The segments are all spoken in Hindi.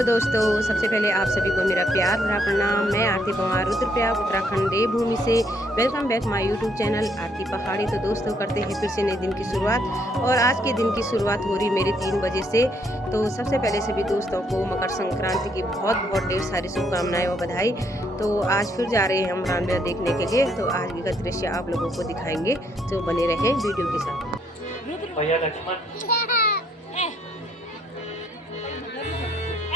तो दोस्तों सबसे पहले आप सभी को मेरा प्यार भरा प्रणाम। मैं आरती पवार रुद्रप्रयाग उत्तराखंड देवभूमि से welcome back my YouTube channel Aarti Pahadi. तो दोस्तों करते हैं फिर से नए दिन की शुरुआत और आज के दिन की शुरुआत हो रही मेरी 3 बजे से। तो सबसे पहले सभी दोस्तों को मकर संक्रांति की बहुत बहुत ढेर सारी शुभकामनाएं और बधाई। तो आज फिर जा रहे हैं हम रामलीला देखने के लिए। तो आज का दृश्य आप लोगों को दिखाएंगे, तो बने रहे वीडियो के साथ। भैया लक्ष्मण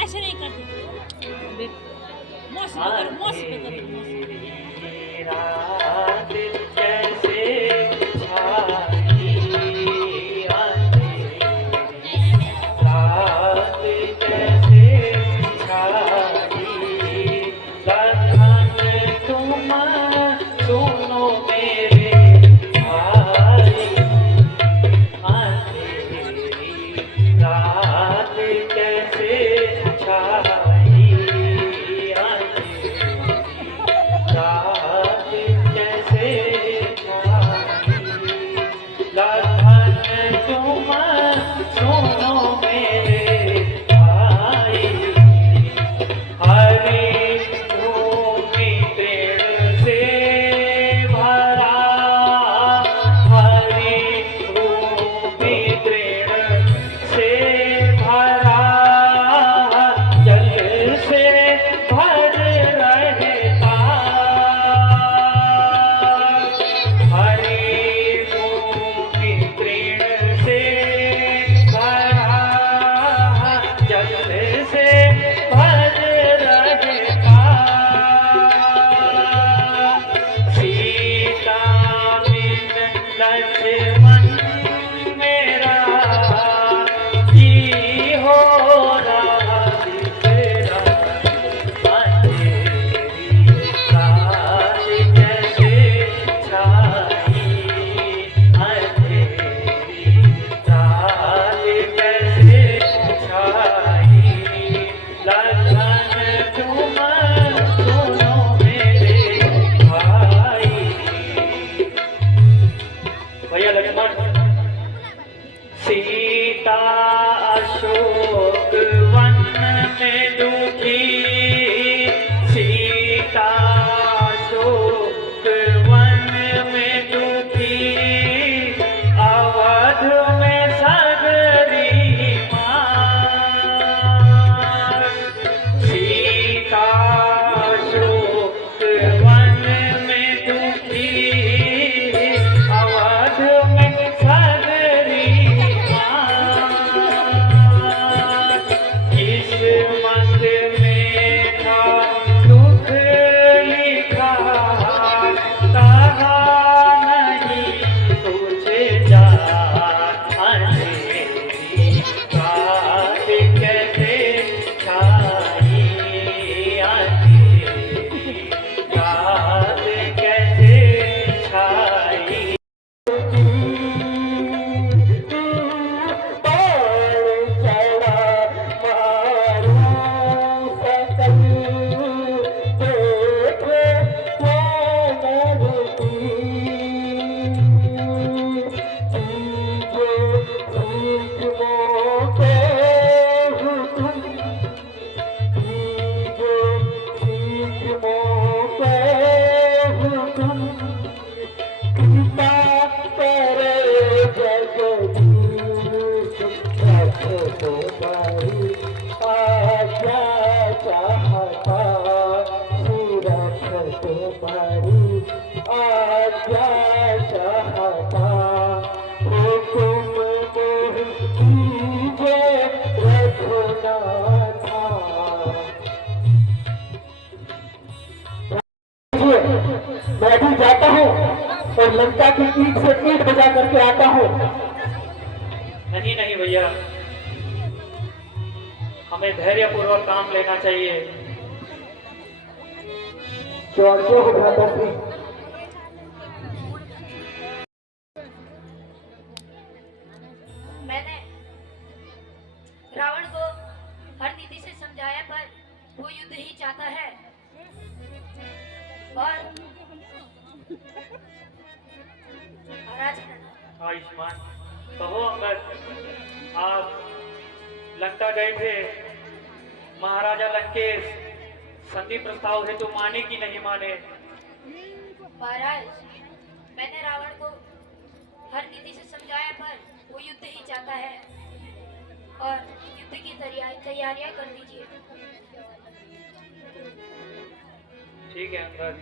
ऐसे नहीं करते, मौस सीता अशोक वन में दुखी, सीता अशोक वन में दुखी, अवध में सगरी मार। सीता अशोक वन में दुखी, अवध में मैं भी जाता हूँ और लंका की ईंट से ईंट बजा करके आता हूँ। नहीं नहीं भैया, हमें धैर्य पूर्वक काम लेना चाहिए। क्यों हो भ्राता श्री? मैंने रावण को हर नीति से समझाया, पर वो युद्ध ही चाहता है। और महाराज आयुष्मान, कहो अंगद, आप लंका गए थे, महाराजा लंकेश संधि प्रस्ताव हेतु माने कि नहीं माने? महाराज, मैंने रावण को हर नीति से समझाया पर वो युद्ध ही चाहता है और युद्ध की तैयारियां कर दीजिए। ठीक है अंगद।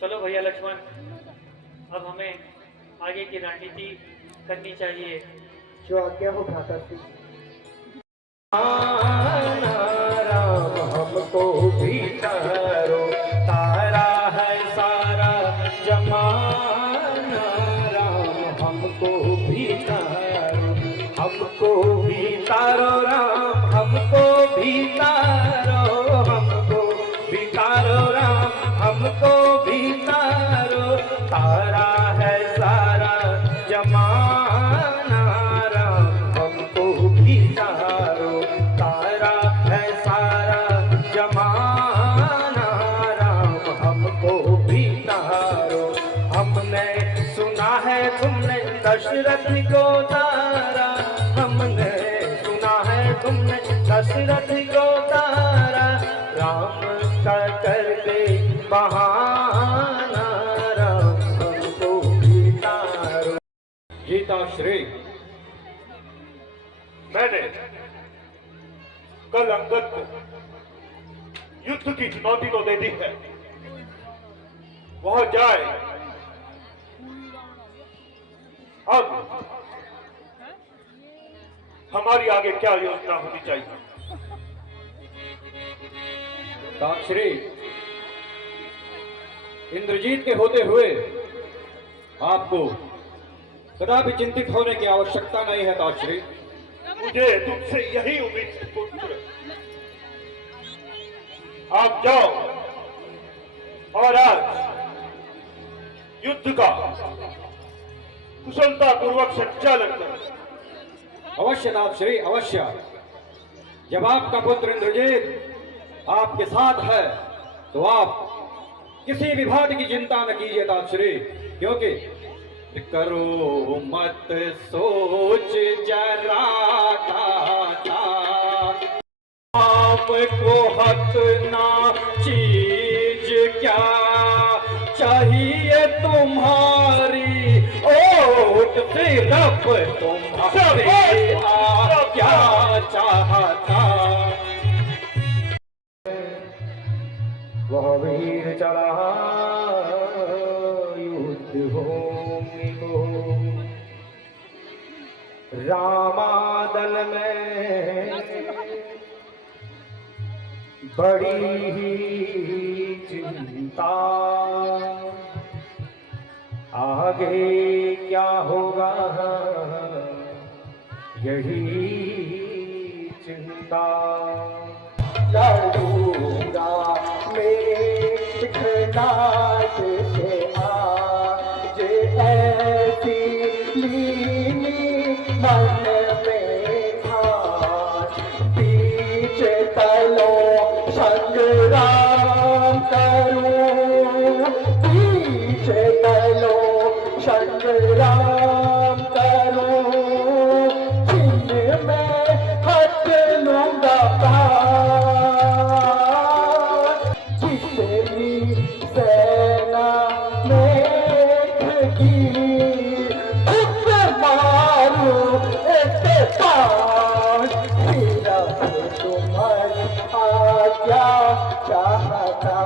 चलो भैया लक्ष्मण, अब हमें आगे की रणनीति करनी चाहिए। जो आज्ञा हो भ्राता श्री। राम हमको भी तारो, तारा है सारा जमाना। राम हमको भी तारो, हमको भी तारो। राम हमको भी तारो, हमको भी तारो। राम हमको भी तारो, तारा है सारा जमाना। राम हमको भी तारो, तारा है सारा जमाना। राम हमको भी तारो। हमने सुना है तुमने दशरथ को तारा, हमने सुना है तुमने दशरथ को तारा। राम का करते बहाना, राम हमको भी तारो। गीता श्री। मैंने कल अंगद को युद्ध की चुनौती तो दे दी है, वह जाए। अब हमारी आगे क्या योजना होनी चाहिए? ताक्षरी, इंद्रजीत के होते हुए आपको कदापि चिंतित होने की आवश्यकता नहीं है ताक्षरी। मुझे तुमसे यही उम्मीद थी पुत्र। आप जाओ और आज युद्ध का कुशलता पूर्वक संचालन करो। अवश्य ताक्षरी, अवश्य। जब आपका पुत्र इंद्रजीत आपके साथ है तो आप किसी भी भांति की चिंता न कीजिए ताक्षरी, क्योंकि करो मत सोच जरा दाता, आपको हत ना चीज क्या चाहिए तुम्हारी ओट सिर्फ तुम्हारे क्या चाहता। वह वीर चला युद्ध भूमि को, रामादल में बड़ी ही चिंता। आगे क्या होगा यही चिंता। लड़ूंगा मेघनाद से आज ऐसी लीनी मन में खास। बीच तलो संग्राम करूं, बीच तलो संग्राम करूं। जिनमें हट लूंगा सेना मेघ की मारू एक पास। तुम्हारी आज्ञा चाहता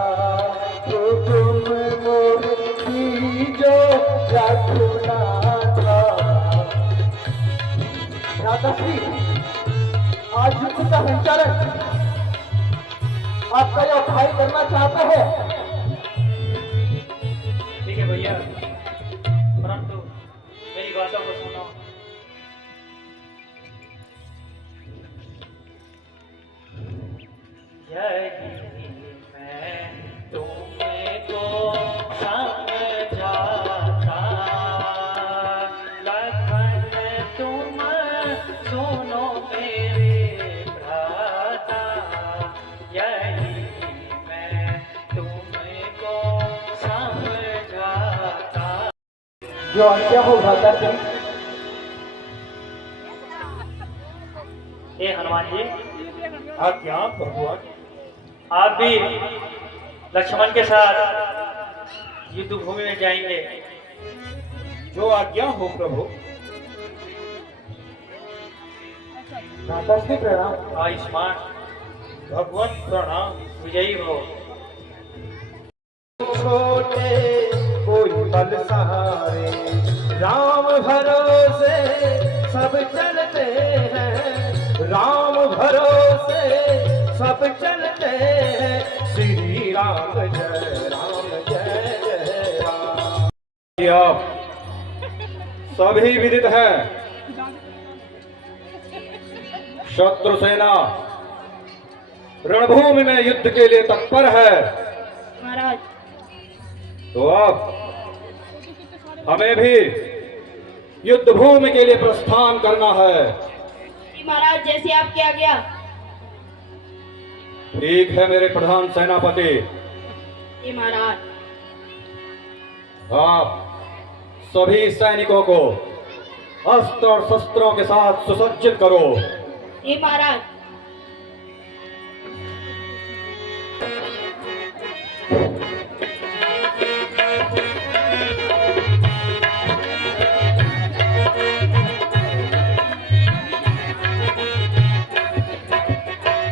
तो तुम मोरी जो रखना था। राधाश्री, आज युद्ध का संचालन आपका यह भाई करना चाहता है। ठीक है भैया, परंतु मेरी बातों को सुनो। यही मैं तुमको समझाता, लखन तुम सुनो मेरे भ्राता। यही मैं तुमको समझाता। जो आज्ञा हो भ्राता सिंह। हे हनुमान जी, आज्ञा भगवान। आप भी लक्ष्मण के साथ युद्ध भूमि में जाएंगे। जो आज्ञा हो प्रभु। माताश्री प्रणाम। आयुष्मान भगवान प्रणाम। विजयी हो। छोटे कोई बल सहारे, राम भरोसे सब चलते हैं, राम भरोसे सब चलते हैं, श्री राम जय राम जय जय राम। ये आप सभी विदित है, शत्रु सेना रणभूमि में युद्ध के लिए तत्पर है। महाराज तो अब हमें भी युद्ध भूमि के लिए प्रस्थान करना है। महाराज जैसे आपकी आज्ञा। ठीक है मेरे प्रधान सेनापति। महाराज आप सभी सैनिकों को अस्त्र और शस्त्रों के साथ सुसज्जित करो। महाराज।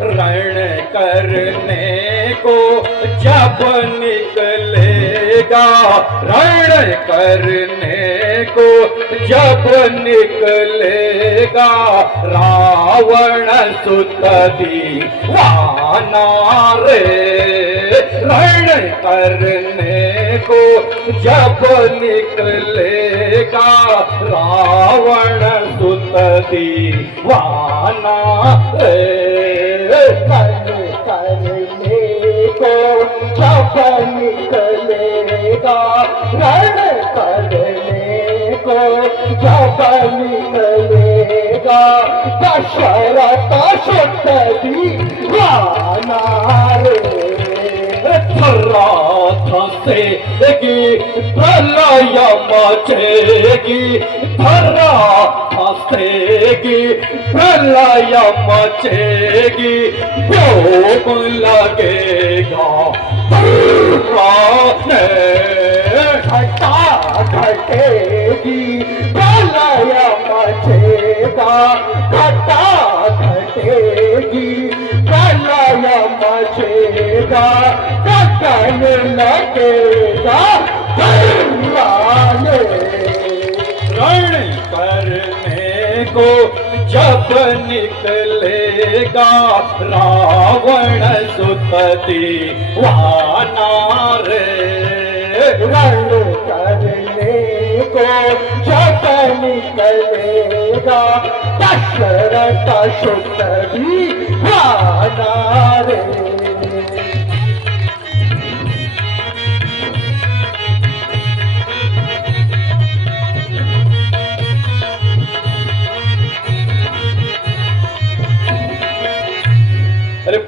रण करने को जब निकलेगा, रण करने को जब निकलेगा, रावण सुत दीवाना रे, रण करने को जब निकलेगा, रावण सुत दीवाना रे, करने को जब निकलेगा, रण करने को जब निकलेगा, दशरथ सुत दीवाना रे, थर्रा धसेगी प्रलय मचेगी, थर्रा धसेगी प्रलय मचेगी, भूख लगेगा घटा घटेगी, प्रलय मचेगा, घटा घटेगी, प्रलय मचेगा, गगन लगेगा रण करने को जब निकलेगा, रावण सुत दीवाना रे, रण करने को जब निकलेगा, दशरथ सुत दीवाना रे।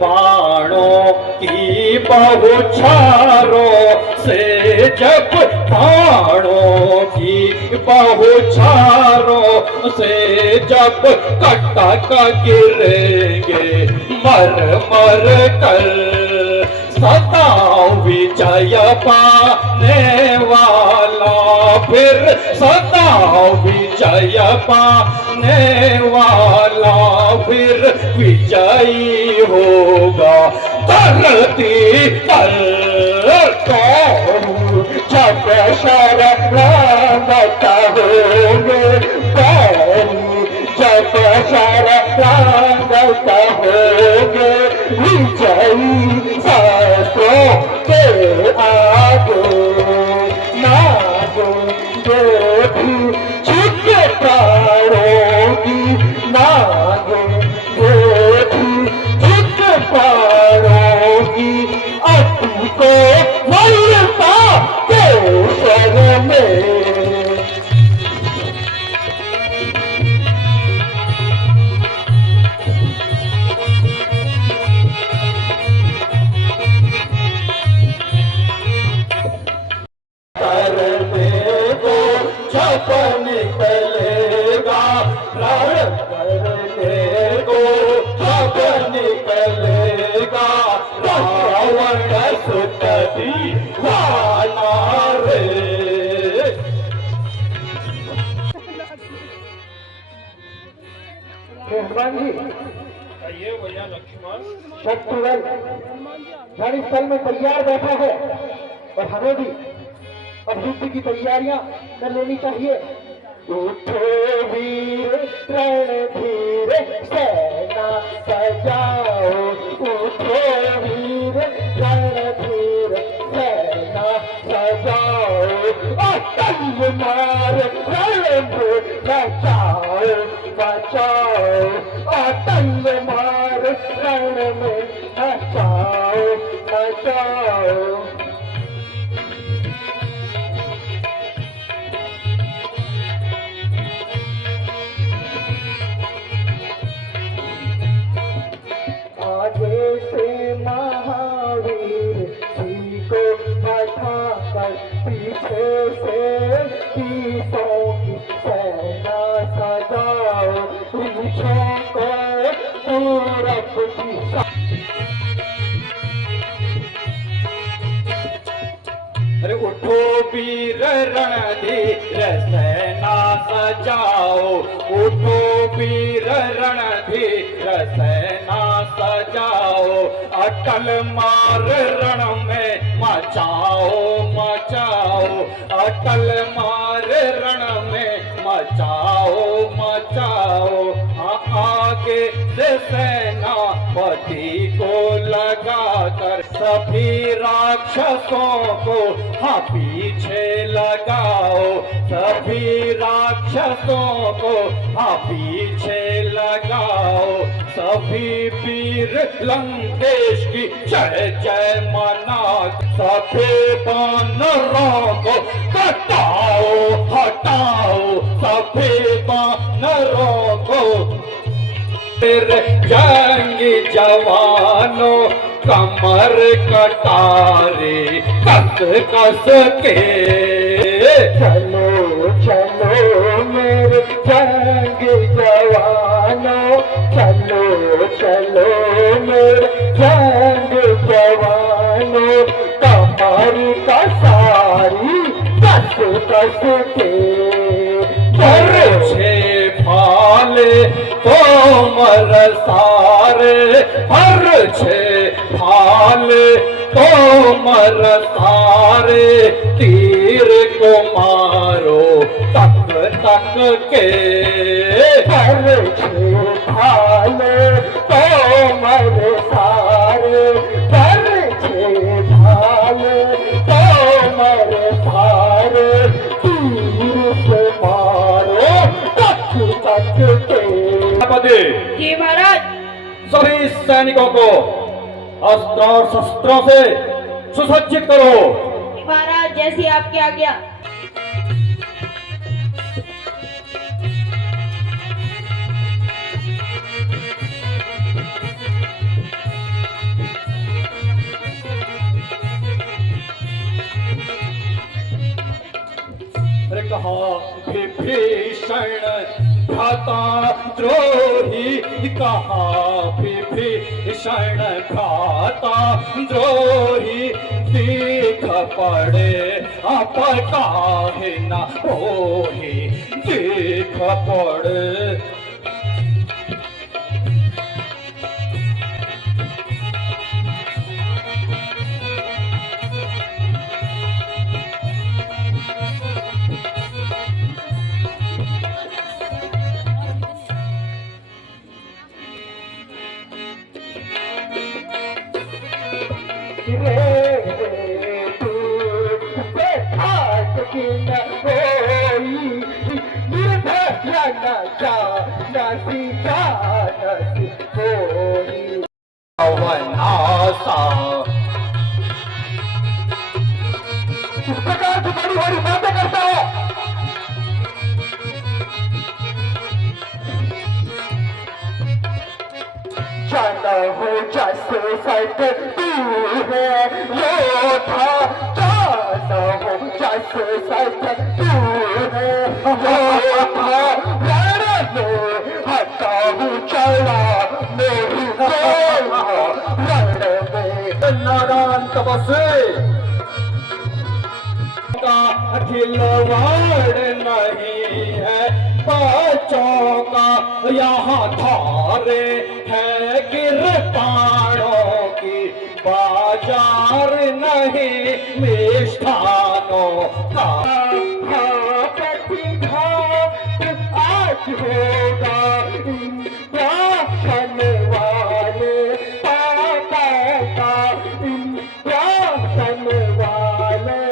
बाणों की बहुछारों से जब, बाणों की बहुछारों से जब कटक गिरेंगे मर मर कर, सदा विजय पाने वाला फिर, सदा विजय पाने वाला फिर विजयी होगा धरती पर। जब शरणत होंगे जब शरणत होंगे, विजयी शस्त्रों के आगे नागो देवी झुक पारोगी, नागो देवी झुक पारोगी, अति को मरता केसर में। हनुमान जी ये भैया लक्ष्मण शत्रुघ्न रण स्थल में तैयार बैठा है और हमें भी अब युद्ध की तैयारियां कर लेनी चाहिए। उठो वीर रणधीर सेना सजाओ, उठो वीर रणधीर सेना सजाओ, अटल मार रण में बचाओ बचाओ, अटल मार रण में बचाओ बचाओ। आगे से महावीर जी को बैठाकर पीछे से तीसों की सेना सजाओ, पीछों को पूरब की अरे उठो वीर रणधीर सेना सजाओ, उठो वीर रणधीर सेना सजाओ, अटल मार रण में मचाओ मचाओ, अटल मार रण में मचाओ मचाओ। आगे से सेनापति को लगाकर सभी राक्षसों को हाँ पीछे लगाओ, सभी राक्षसों को हाँ पीछे लगाओ, सभी वीर लंकेश की जय जय मना, सभी वानरों को कटाओ हटाओ, सभी वानरों को। फिर जंगी जवानों कमर कटारे कस कस के, चलो चलो मेरे जंगी जवानों, चलो चलो मेरे जंगी जवानों, कमर कसारी कस कस के। छे भाले तोमर सारे, हर छे भाले तोमर सारे, तीर को मारो तक तक के। हर छे भाले तोमर सारे, हर छे भाले तोमर सारे, तीर से मारो तक तक के। जी महाराज। सभी सैनिकों को अस्त्र और शस्त्रों से सुसज्जित करो। महाराज जैसी आपकी आज्ञा। अरे कहा विभीषण भ्राता द्रोही, कहा विभीषण भ्राता द्रोही, देख पड़े आप काहे न होही, देख पड़े। इस प्रकार की बड़ी बड़ी बातें करता है। जाना हो जैसे सट तू है योद्धा, जाना हो जैसे सट तू है योद्धा, रण में हटाऊ चला मेरी सेना, रण में नारायण तपस्वी का खिलवाड़ नहीं है, पाँचों का यहाँ थारे है गिरतानों की बाजार नहीं मिष्ठानों का। आज होगा इंद्रासन वाले पापों का, इंद्रासन वाले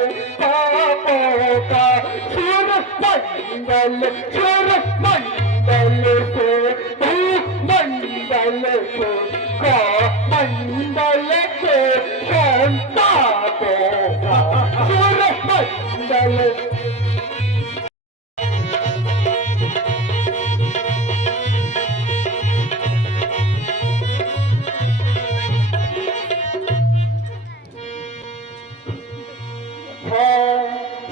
पापों का। सुर मंडल से भूमंडल से का मंडल से संतापों का। सुर मंडल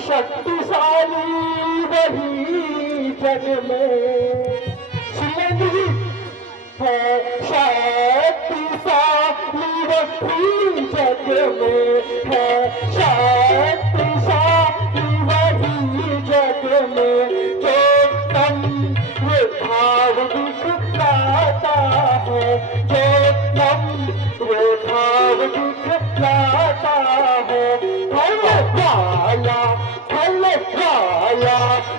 शक्तिशाली वही जग में शिवजी है, शक्तिशाली वही जग में है, शक्तिशाली वही जग में जो तम भाव दिखलाता है, जो तम भाव दिखलाता है।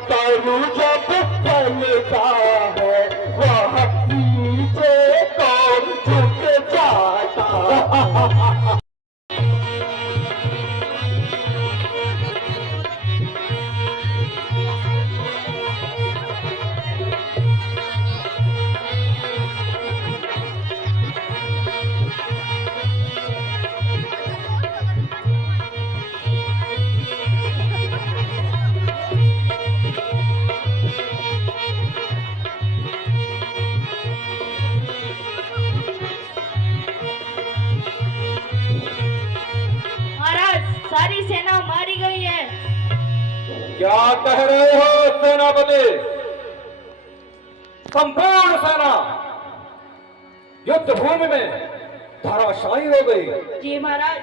तरु जब फलता है वह नीचे को झुक जाता। सारी सेना मारी गई है। क्या कह रहे हो सेनापति? संपूर्ण सेना युद्ध भूमि में धराशायी हो गई। जी महाराज।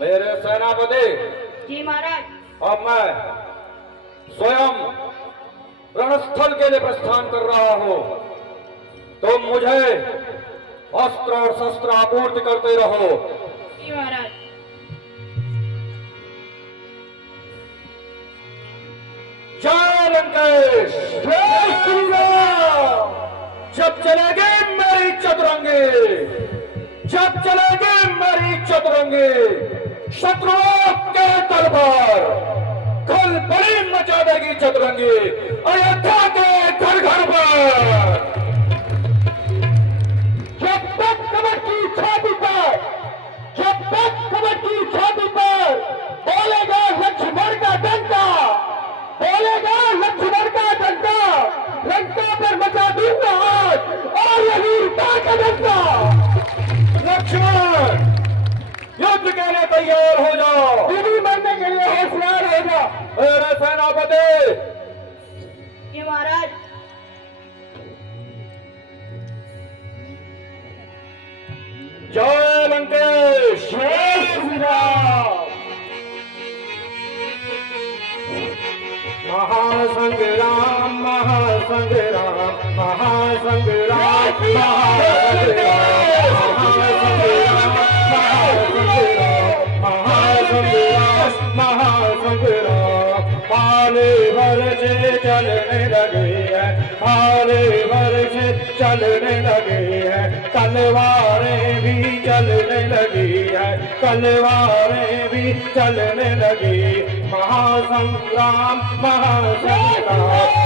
मेरे सेनापति, जी महाराज। अब मैं स्वयं रणस्थल के लिए प्रस्थान कर रहा हूं। तुम मुझे अस्त्र और शस्त्र आपूर्ति करते रहो। जी महाराज। जय लंकेश, जय श्री राम। जब चलेगी मेरी चतुरंगी, जब चलेगी मेरी चतुरंगी, शत्रुओं के दल पर खलबली मचा देगी चतुरंगी अयोध्या के घर घर पर। जब तक कमर की छाती पर, जब तक कमर की छाती पर बोलेगा लक्ष्मण का डंका, बोलेगा लक्ष्मण का डंका, लंका पर मचा दूंगा आज और ये वीरता का डंका। लक्ष्मण, युद्ध के लिए तैयार हो जाओ, दीदी मरने के लिए होशियार हो जाओ। मेरे सेनापति। जी महाराज। जय लंकेश, जय श्री राम। महासंग्राम, महासंग्राम, महासंग्राम, महासंग्राम, महासंग्राम। पाले वर्षे चलने लगे हैं, पाले वर्षे चलने लगे हैं, तलवारें भी चलने लगी है, तलवारें भी चलने लगी। महासंग्राम, महासंग्राम,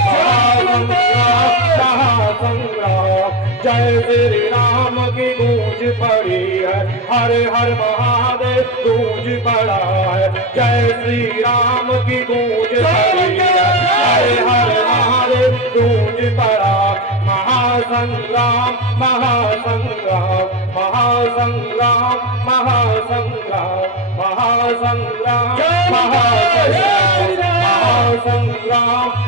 महासंग्राम, महासंग्राम। जय श्री राम की गूंज पड़ी है, हर हर महादेव गूंज पड़ा है। जय श्री राम की गूंज पड़ी है, हर हर महादेव गूंज पड़ा। महासंग्राम, महासंग्राम, महासंग्राम, महासंग्राम, महासंग्राम, महासंग्राम,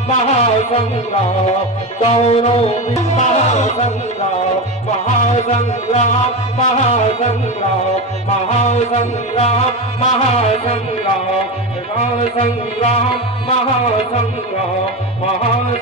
महासंग्राम। दोनों महासंग्राम, महासंग्राम, महासंग्राम, महासंग्राम, महासंग्राम, महासंग्राम, महासंग्राम, महासंग्राम।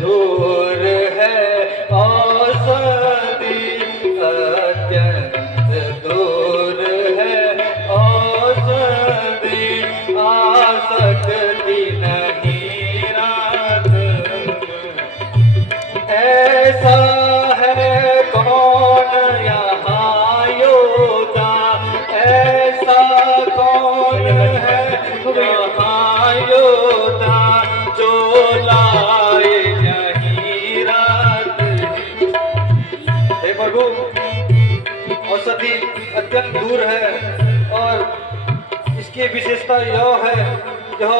दूर है औषधि अत्यंत दूर है औषधि आ सकती नहीं रात ऐसा है कौन यहाँ योद्धा ऐसा कौन है यहाँ योद्धा जो लाए नहीं रात हे प्रभु औषधि अत्यंत दूर है और इसकी विशेषता यह है यह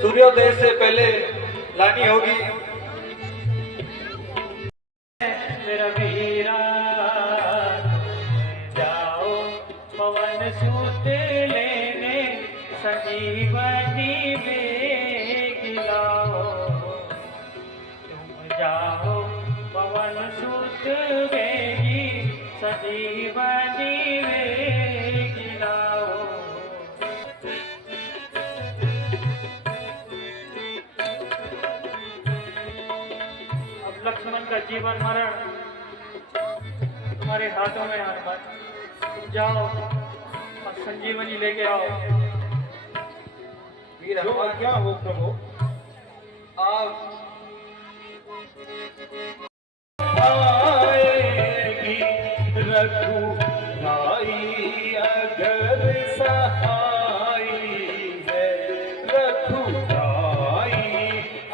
सूर्योदय से पहले लानी होगी। मेरा वीरा जाओ पवन सूत लेने संजीवनी वेग लाओ तुम जाओ पवन सूत वेगी संजीवनी वेग लाओ। अब लक्ष्मण का जीवन मरण तुम्हारे हाथों में हनुमान, तुम जाओ और संजीवनी लेके आओ। वीर हनुमान क्या हो प्रभु आप आएगी रघुराई अगर सहाई है रघुराई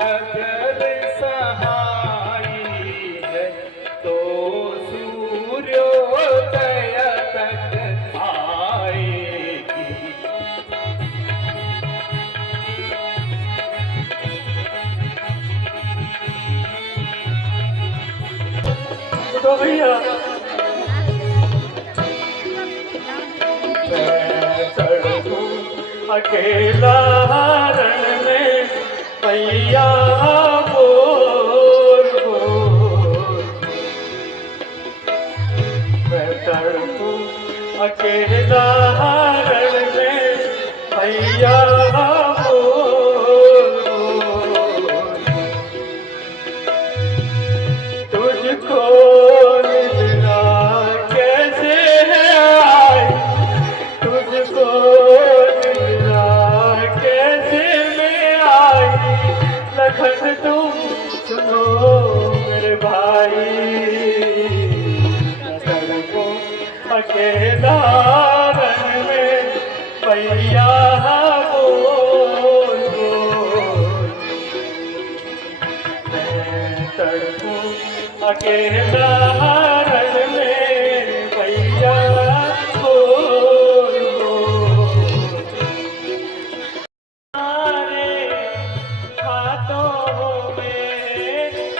अगर सहाई है तो सूर्योदय तक आएगी। तो भैया चढ़ूं अकेला रण में भैया बोल बोल मैं चढ़ूं अकेला रण में भैया बोल बोल तुझको निद्रा कैसे आए तुझको निद्रा कैसे में आई लखन तुम सुनो मेरे भाई लखन को अकेला रण में भैया बोल बोल मैं तड़पूं अकेला रण में भैया बोल बोल। हमारे हाथों में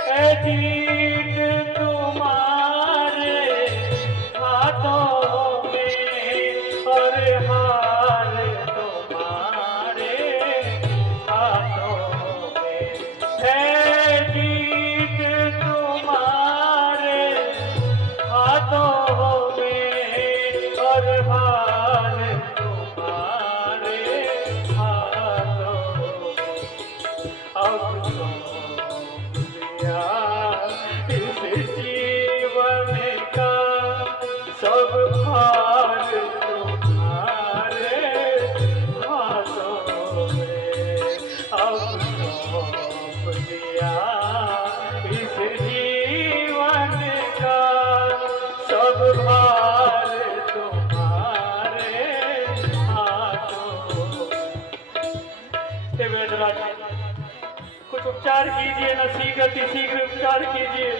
है जीत तुम्हारे हाथों में और हार तुम्हारे हाथों में है जीत तुम्हारे हाथों में और हार तुम्हारे हाथों में। अब तो दिया इस जीवन का सब भार तुम्हारे हाथों में। अब सौंप दिया इस जीवन का सब भार तुम्हारे हाथों में। हे वेदराज कुछ उपचार कीजिए न शीघ्र शीघ्र उपचार कीजिए।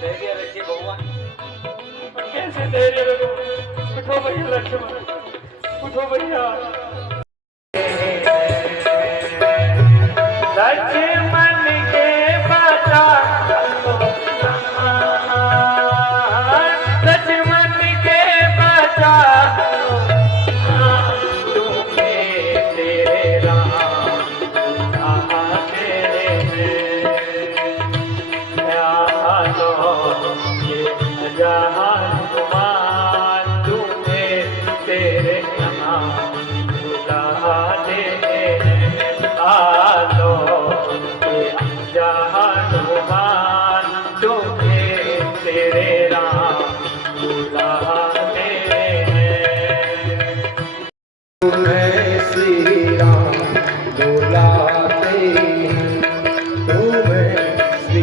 धैर्य रखिए भगवान कैसे धैर्य रखो उठो भैया लक्ष्मण उठो भैया लक्ष्मण के बचा लक्ष्मण के बचा तुम्हें तेरे राम आते हैं जहाँ तुम्हें तेरे नाम बुलाते हैं तुम्हें श्री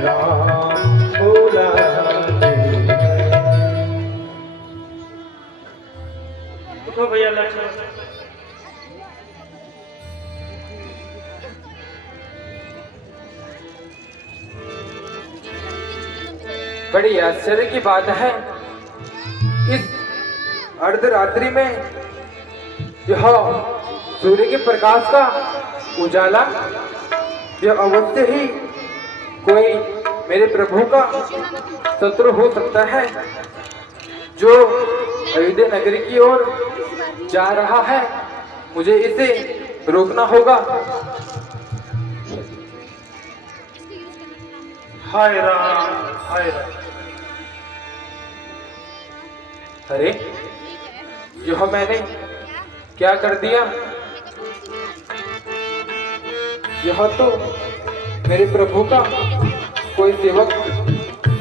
राम बुलाते हैं। उठो भैया लक्ष्मण। बड़ी आश्चर्य की बात है, इस अर्धरात्रि में यह सूर्य के प्रकाश का उजाला, यह अवश्य ही कोई मेरे प्रभु का शत्रु हो सकता है, जो अयोध्या नगरी की ओर जा रहा है। मुझे इसे रोकना होगा। हाय राम हाय राम। अरे यह मैंने क्या कर दिया? यह तो मेरे प्रभु का कोई सेवक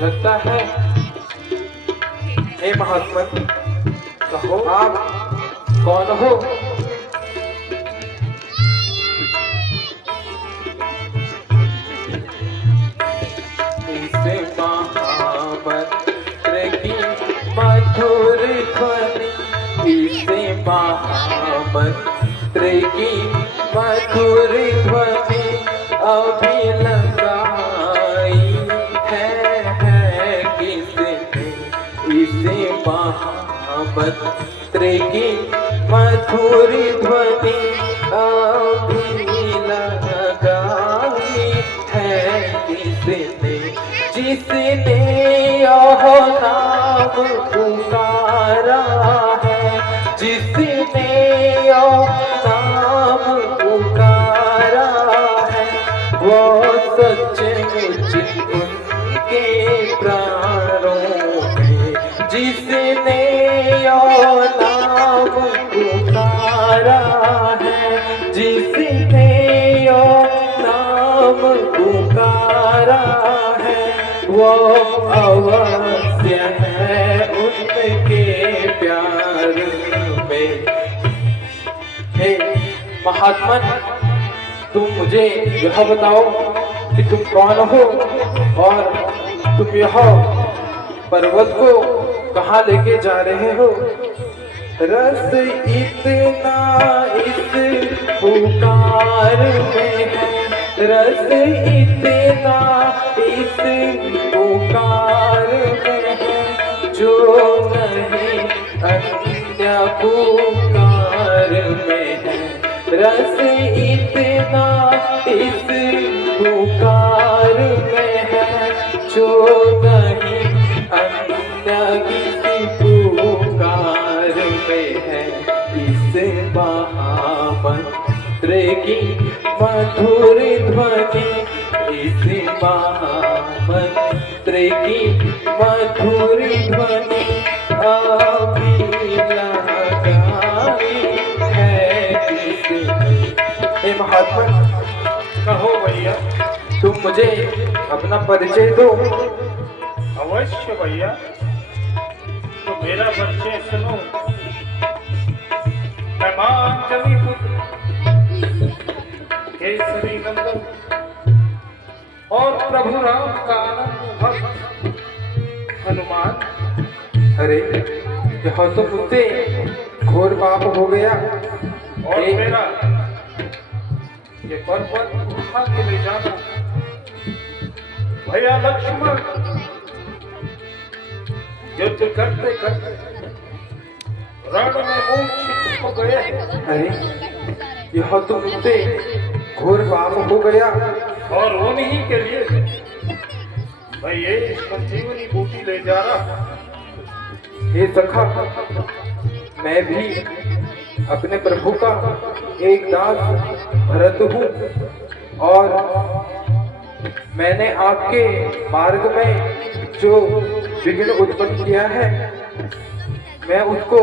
लगता है। हे महात्मा, कहो आप कौन हो? इस महामंत्र की मधुर ध्वनि, इस महामंत्र की मधुर ध्वनि अभी लगाई है किसने? इस महामंत्र की मधुर ध्वनि अभी लगाई है किसने? जिसने यह नाम पुकारा है, जिसने यह नाम पुकारा है, वो सचमुच उनके प्राणों में। जिसने यह नाम पुकारा है, जिसने यह नाम पुकारा है, वो अवश्य है उनके प्यार में। हे महात्मा, तुम मुझे यह बताओ कि तुम कौन हो और तुम यह पर्वत को कहाँ लेके जा रहे हो? रस इतना इस पुकार में है, रस इतना इस पुकार में है, जो नहीं अन्य पुकार में है। रस इतना इस पुकार में है, जो नहीं अन्य किसी पुकार में है। इस महामंत्र की मधुर ध्वनि, इस महामंत्र की मधुर ध्वनि अभी लगाई है किसने? हे महात्मा, कहो भैया। तुम मुझे अपना परिचय दो। अवश्य भैया, तो मेरा परिचय सुनो। मैं मांचली पुत्र केसरी नंदन और प्रभु राम का आनंद भक्त हनुमान। अरे यह तो मुझसे घोर पाप हो गया। और मेरा ये पर्वत उठा के ले जाना। भैया लक्ष्मण युद्ध करते करते रण में मूर्छित हो गए। अरे यह तो मुझसे घोर पाप हो गया। और उन्हीं के लिए मैं ये संजीवनी बूटी ले जा रहा। हे सखा, मैं भी अपने प्रभु का एक दास भरत हूँ और मैंने आपके मार्ग में जो विघ्न उत्पन्न किया है, मैं उसको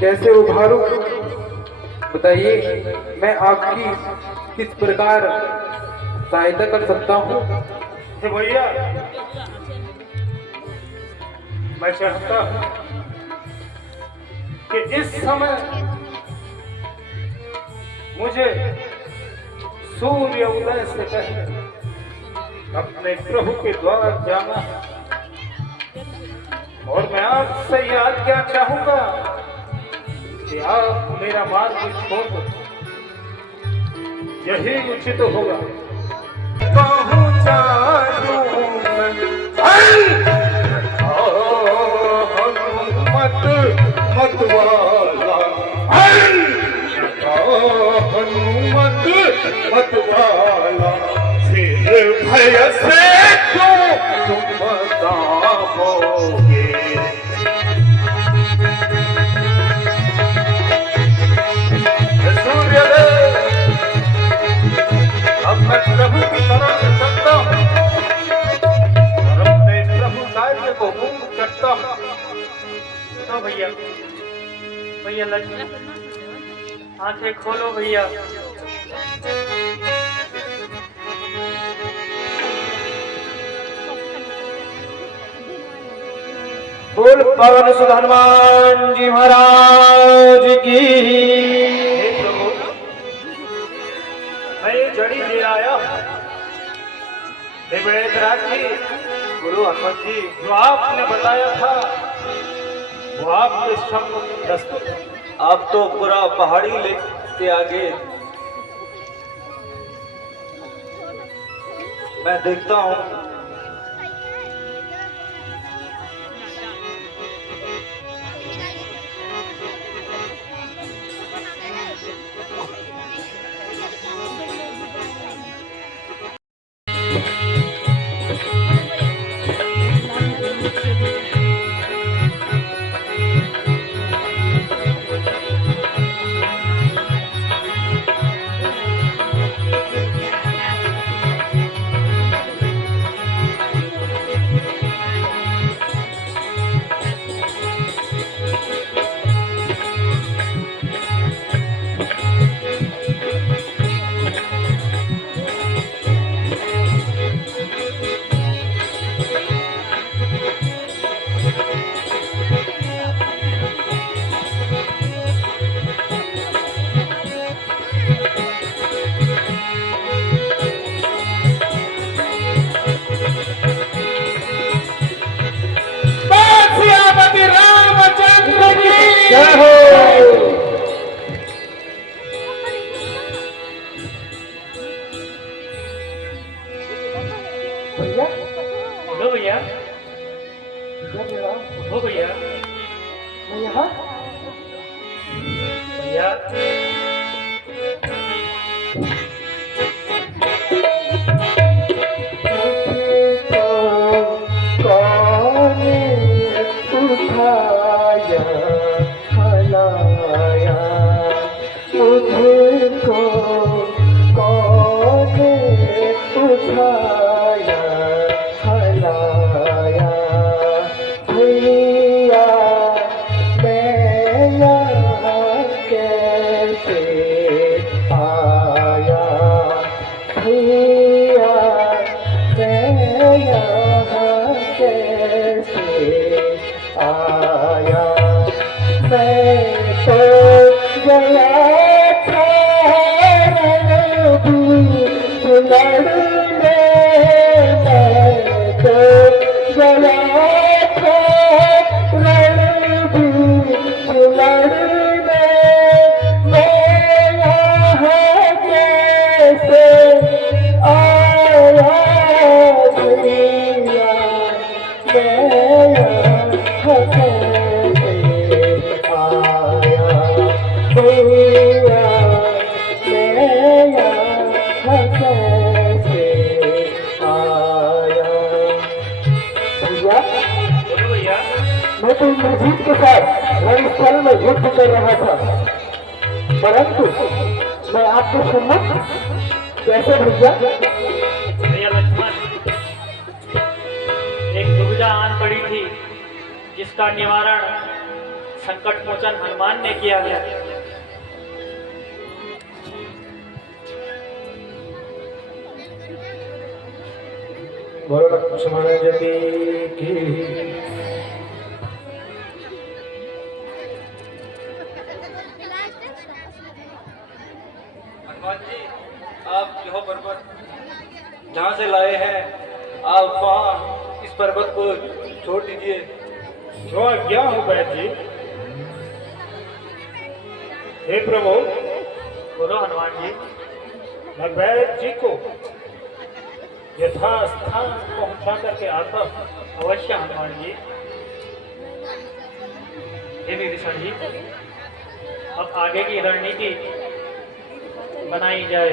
कैसे उभारूं? बताइए, मैं आपकी किस प्रकार सहायता कर सकता हूँ? भैया, मैं चाहता हूँ कि इस समय मुझे सूर्य उदय से पहले अपने प्रभु के द्वार जाना है और मैं आपसे यह आज्ञा चाहूंगा कि आप मेरा मार्ग छोड़ दो, यही उचित होगा। पहुंचा हनुमत मतवाला हनुमत मतवाला फिर भय से क्यों तुम बताओगे। सूर्यदेव, अब मैं प्रभु की तरह से चलता हूँ और अपने प्रभु कार्य को पूर्ण करता हूँ। तो भैया भैया लक्ष्मण, आंखें खोलो भैया। बोल पवन सुत हनुमान जी महाराज की। हे प्रभु, मैं ये जड़ी ले आया हूँ। हे बड़े जी, गुरु हनुमत जी, जो आपने बताया था वो आपके सम्मुख प्रस्तुत है। आप तो पूरा पहाड़ी लेके आगे मैं देखता हूँ। उठो भैया, उठो भैया। भैया मैं तो इंद्रजीत के साथ रणस्थल में युद्ध कर रहा था, परंतु मैं आपके सम्मुख कैसे भैया? भैया लक्ष्मण, एक दुविधा आन पड़ी थी जिसका निवारण संकट मोचन हनुमान ने किया है। बोलो लक्ष्मण जी की। हनुमान जी, आप जो पर्वत जहाँ से लाए हैं, आप वहाँ इस पर्वत को छोड़ दीजिए। जो आज्ञा हो बैद जी। हे प्रभु, बोलो हनुमान जी। मैं बैद जी को यथास्थान पहुंचा करके आता हूं। अवश्य हनुमान जी। हे विभीषण जी, अब आगे की रणनीति बनाई जाए।